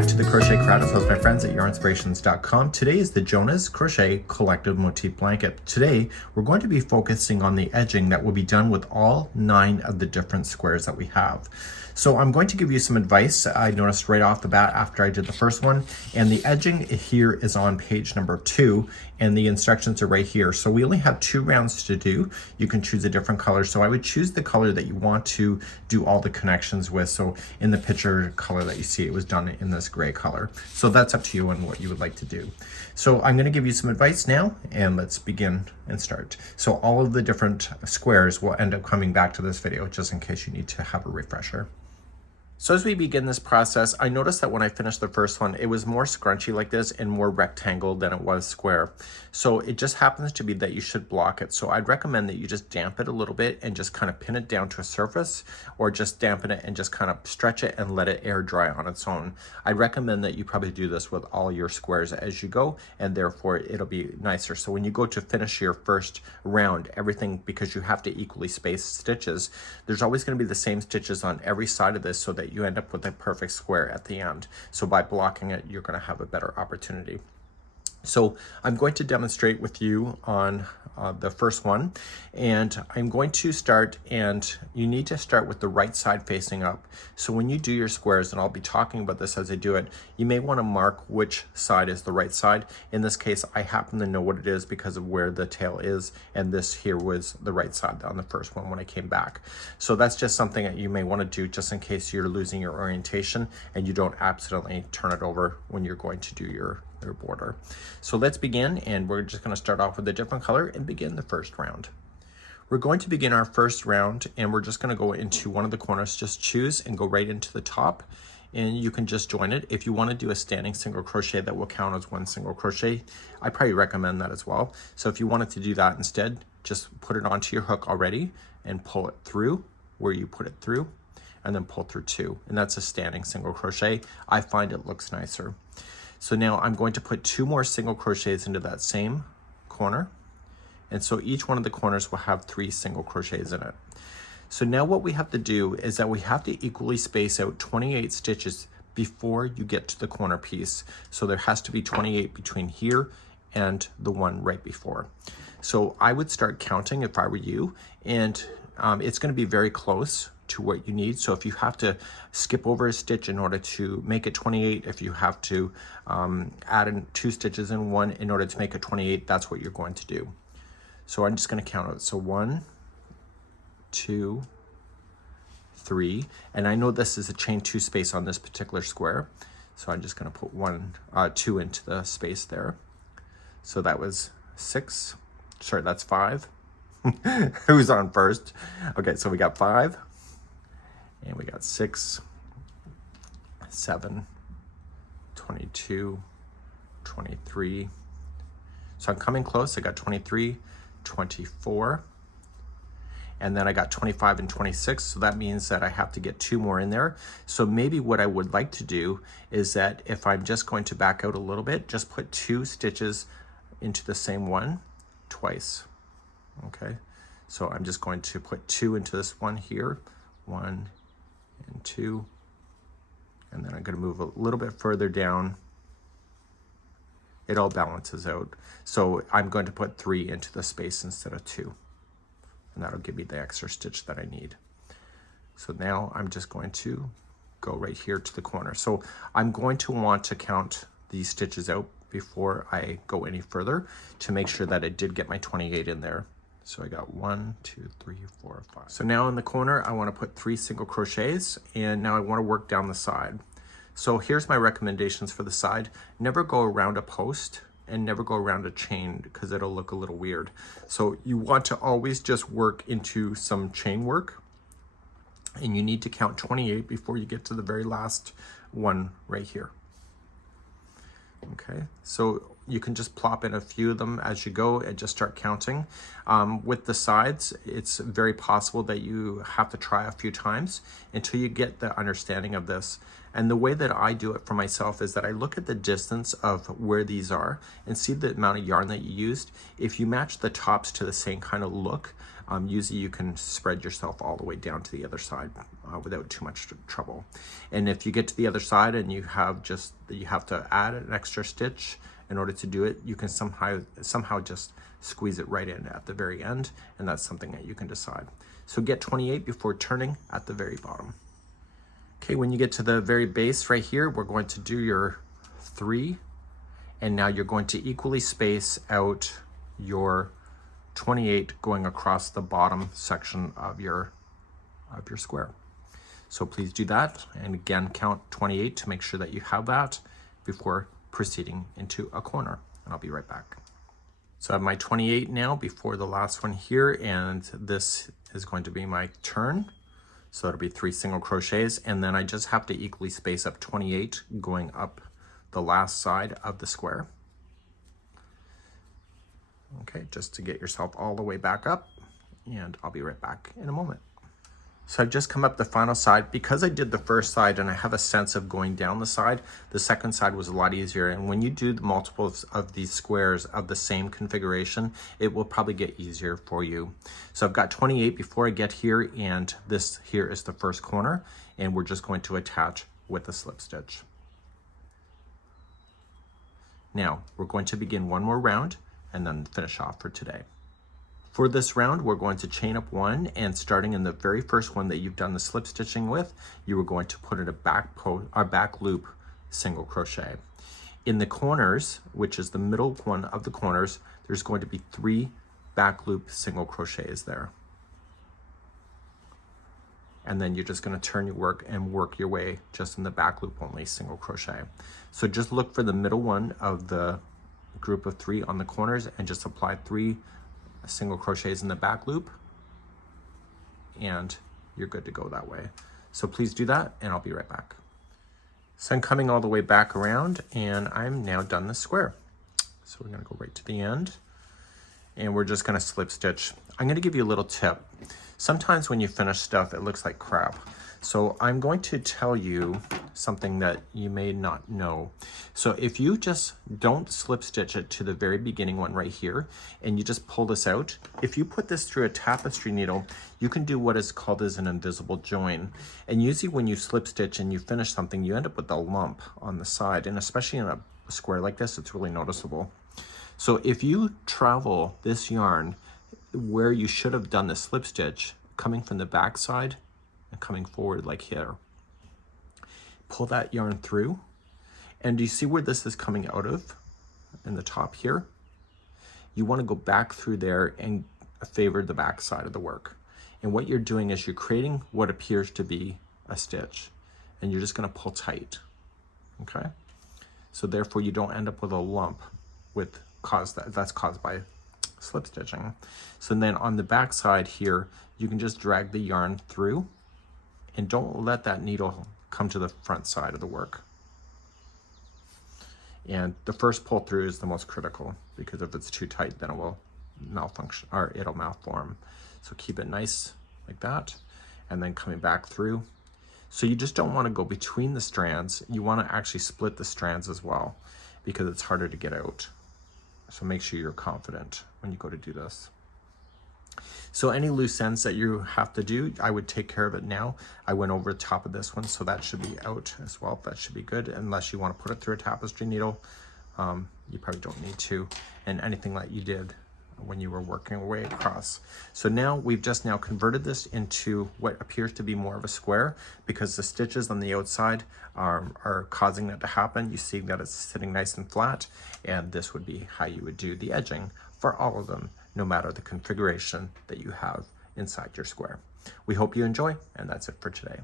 back to the Crochet Crowd with my friends at Yarnspirations.com. Today is the Jonas Crochet Collective Motif Blanket. Today, we're going to be focusing on the edging that will be done with all 9 of the different squares that we have. So I'm going to give you some advice I noticed right off the bat after I did the first one. And the edging here is on page number 2, and the instructions are right here. So we only have 2 rounds to do. You can choose a different color. So I would choose the color that you want to do all the connections with. So in the picture color that you see, it was done in this gray color. So that's up to you on what you would like to do. So I'm going to give you some advice now, and let's begin and start. So all of the different squares will end up coming back to this video just in case you need to have a refresher. So as we begin this process, I noticed that when I finished the first one, it was more scrunchy like this and more rectangle than it was square. So it just happens to be that you should block it. So I'd recommend that you just damp it a little bit and just kind of pin it down to a surface, or just dampen it and just kind of stretch it and let it air dry on its own. I recommend that you probably do this with all your squares as you go, and therefore it'll be nicer. So when you go to finish your first round, everything, because you have to equally space stitches, there's always going to be the same stitches on every side of this so that you end up with a perfect square at the end. So by blocking it, you're going to have a better opportunity. So I'm going to demonstrate with you on the first one, and I'm going to start, and you need to start with the right side facing up. So when you do your squares, and I'll be talking about this as I do it, you may want to mark which side is the right side. In this case, I happen to know what it is because of where the tail is, and this here was the right side on the first one when I came back. So that's just something that you may want to do just in case you're losing your orientation and you don't accidentally turn it over when you're going to do your border. So let's begin, and we're just going to start off with a different color and begin the first round. We're going to begin our first round, and we're just going to go into one of the corners. Just choose and go right into the top, and you can just join it. If you want to do a standing single crochet, that will count as 1 single crochet. I probably recommend that as well. So if you wanted to do that instead, just put it onto your hook already and pull it through where you put it through, and then pull through 2, and that's a standing single crochet. I find it looks nicer. So now I'm going to put 2 more single crochets into that same corner. And so each one of the corners will have 3 single crochets in it. So now what we have to do is that we have to equally space out 28 stitches before you get to the corner piece. So there has to be 28 between here and the one right before. So I would start counting if I were you, and it's going to be very close to what you need. So if you have to skip over a stitch in order to make it 28, if you have to add in 2 stitches in one in order to make it 28, that's what you're going to do. So I'm just going to count it. So 1, 2, 3, and I know this is a chain 2 space on this particular square, so I'm just going to put 2 into the space there. So that was 6. Sorry, that's 5. Who's on first? Okay, so we got 5. And we got 6, 7, 22, 23. So I'm coming close. I got 23, 24, and then I got 25 and 26. So that means that I have to get 2 more in there. So maybe what I would like to do is that if I'm just going to back out a little bit, just put 2 stitches into the same one twice. Okay, so I'm just going to put 2 into this one here, 1 and 2, and then I'm going to move a little bit further down. It all balances out. So I'm going to put 3 into the space instead of 2, and that'll give me the extra stitch that I need. So now I'm just going to go right here to the corner. So I'm going to want to count these stitches out before I go any further to make sure that I did get my 28 in there. So I got 1, 2, 3, 4, 5. So now in the corner, I want to put 3 single crochets, and now I want to work down the side. So here's my recommendations for the side. Never go around a post and never go around a chain because it'll look a little weird. So you want to always just work into some chain work, and you need to count 28 before you get to the very last one right here. Okay, so you can just plop in a few of them as you go and just start counting. With the sides, it's very possible that you have to try a few times until you get the understanding of this. And the way that I do it for myself is that I look at the distance of where these are and see the amount of yarn that you used. If you match the tops to the same kind of look, usually you can spread yourself all the way down to the other side without too much trouble. And if you get to the other side and you have to add an extra stitch in order to do it, you can somehow just squeeze it right in at the very end, and that's something that you can decide. So get 28 before turning at the very bottom. Okay, when you get to the very base right here, we're going to do your 3, and now you're going to equally space out your 28 going across the bottom section of your square. So please do that, and again count 28 to make sure that you have that before proceeding into a corner, and I'll be right back. So I have my 28 now before the last one here, and this is going to be my turn. So it'll be 3 single crochets, and then I just have to equally space up 28 going up the last side of the square. Okay, just to get yourself all the way back up, and I'll be right back in a moment. So I've just come up the final side. Because I did the first side and I have a sense of going down the side, the second side was a lot easier. And when you do the multiples of these squares of the same configuration, it will probably get easier for you. So I've got 28 before I get here, and this here is the first corner, and we're just going to attach with a slip stitch. Now we're going to begin one more round and then finish off for today. For this round, we're going to chain up 1, and starting in the very first one that you've done the slip stitching with, you are going to put in a back loop single crochet. In the corners, which is the middle one of the corners, there's going to be 3 back loop single crochets there. And then you're just going to turn your work and work your way just in the back loop only single crochet. So just look for the middle one of the group of 3 on the corners and just apply 3 single crochets in the back loop, and you're good to go that way. So please do that, and I'll be right back. So I'm coming all the way back around, and I'm now done the square. So we're going to go right to the end, and we're just going to slip stitch. I'm going to give you a little tip. Sometimes when you finish stuff, it looks like crap. So I'm going to tell you something that you may not know. So if you just don't slip stitch it to the very beginning one right here, and you just pull this out, if you put this through a tapestry needle, you can do what is called as an invisible join. And usually when you slip stitch and you finish something, you end up with a lump on the side, and especially in a square like this, it's really noticeable. So if you travel this yarn where you should have done the slip stitch, coming from the back side and coming forward like here, pull that yarn through, and do you see where this is coming out of in the top here? You want to go back through there and favor the back side of the work. And what you're doing is you're creating what appears to be a stitch, and you're just going to pull tight. Okay, so therefore you don't end up with a lump that's caused by slip stitching. So then on the back side here, you can just drag the yarn through, and don't let that needle come to the front side of the work. And the first pull through is the most critical, because if it's too tight, then it will malfunction, or it'll malform. So keep it nice like that, and then coming back through. So you just don't want to go between the strands. You want to actually split the strands as well, because it's harder to get out. So make sure you're confident when you go to do this. So any loose ends that you have to do, I would take care of it now. I went over the top of this one, so that should be out as well. That should be good, unless you want to put it through a tapestry needle. You probably don't need to, and anything that you did when you were working your way across. So now we've just now converted this into what appears to be more of a square, because the stitches on the outside are causing that to happen. You see that it's sitting nice and flat, and this would be how you would do the edging for all of them, no matter the configuration that you have inside your square. We hope you enjoy, and that's it for today.